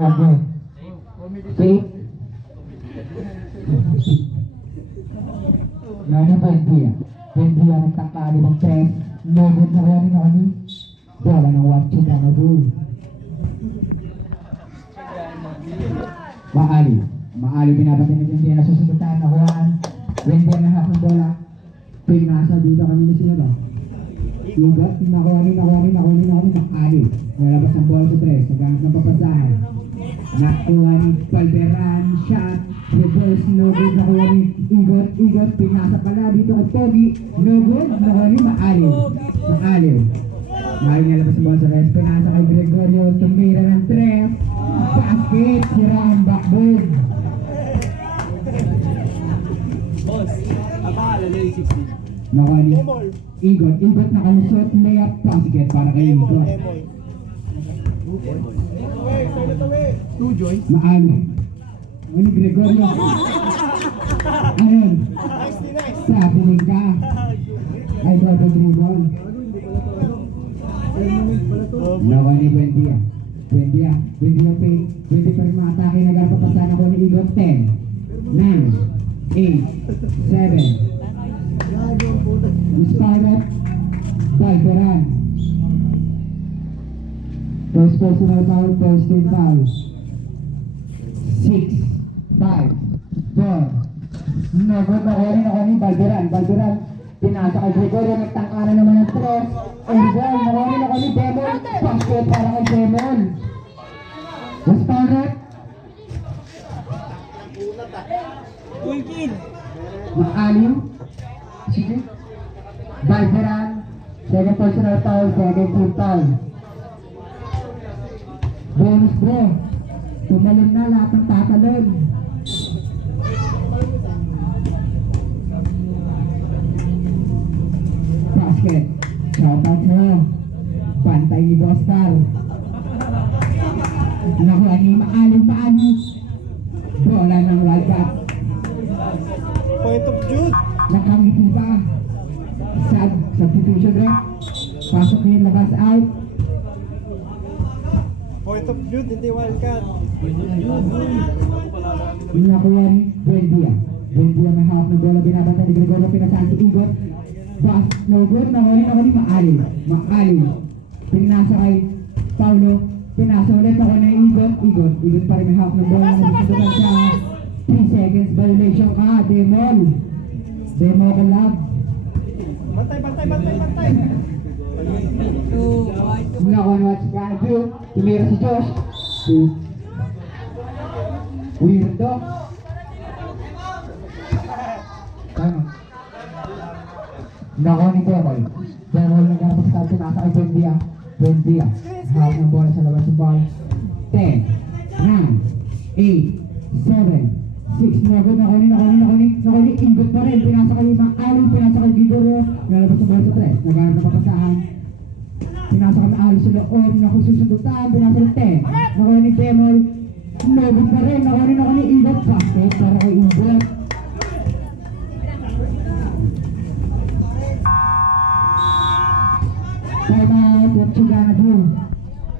Okay. Safe. Nani Buendia. Buendia nagtakali ng tres. Lobot na kaya ni Nani. Bola ng watching na nagul. Maali binabati ni Buendia na susundutan na Juan. Buendia na half ng bola. Pinasa dito kami na sila ba? Lugat, nakuha rin, Maali. Nalabas ang bola sa tres. Naghanap ng papasahan. Nakuha ni Palderan, shot, reverse, no good, nakuha ni Igot, pinasa pala dito kay Pogi, no good, nakuha ni Maaliw. Maaliw nalabas ang bola sa tres, pinasa kay Gregorio, tumira ng tres, basket, sira ang backboard. Boss, apakala na yung 16. Nakuha ni Igot nakalusot, layup, basket para kay Igot. Two joints. Maaliw. Ano ni Gregorio? Ayun. Sabihin ka. Ay, double dribble. Nakuha ni Buendia. Buendia pay. Buendia pa rin makatake. Nagpapasan ako ni Igot. 10, 9, 8, 7. Inspired. Balderan. First personal foul, first team foul. 6, 5, 4. Nagod na ni Balderan. Pinasa kay Gregorio, nagtangkana naman ng tres. Airball, nakuha ni Demol. Basket para kay Demol. Was fouled. Full kill. Maaliw. Sige. Balderan. Second personal foul, second team foul. Bonus bro. Tumalon na lahat ng tatalon. Basket. Shout out sa'yo. Pantay ni Boss Carl. Nakuha ni Maaliw. Bola ng Wildcat. Point of Jude. Nakangiti pa. Substitution rin. Pasok yun, labas out. Point of Jude, hindi wildcat. Nakuha ni Buendia may half ng bola, binabanta ni Gregorio, pinasahan si Igot. Bas, no good, nakuha ni Maaliw. Pinasa kay Paulo, pinasa ulit ako na Igot pa rin may half ng bola, nagsusundukan sa 3 seconds violation ka, Demo collab. Bantay. Nakuha ni What's Gado, tumira si Josh. Weirdo. Tama. Nakuha ni Demol nagkapos sa pinasa kay Buendia. Hawak ng bola sa labas ng ball. 10, 9, 8, 7, 6. Nakuha ni Igot pa rin. Pinasa kay Maaliw, pinasa kay Gregorio. Nalabas ng bola sa tres. Naghanap ng papasahan. Pinasa kay Maaliw sa loob. Nakuha susundutan. Pinasa ng 10. Nakuha ni Demol. Nobot pa rin. Nakuha ni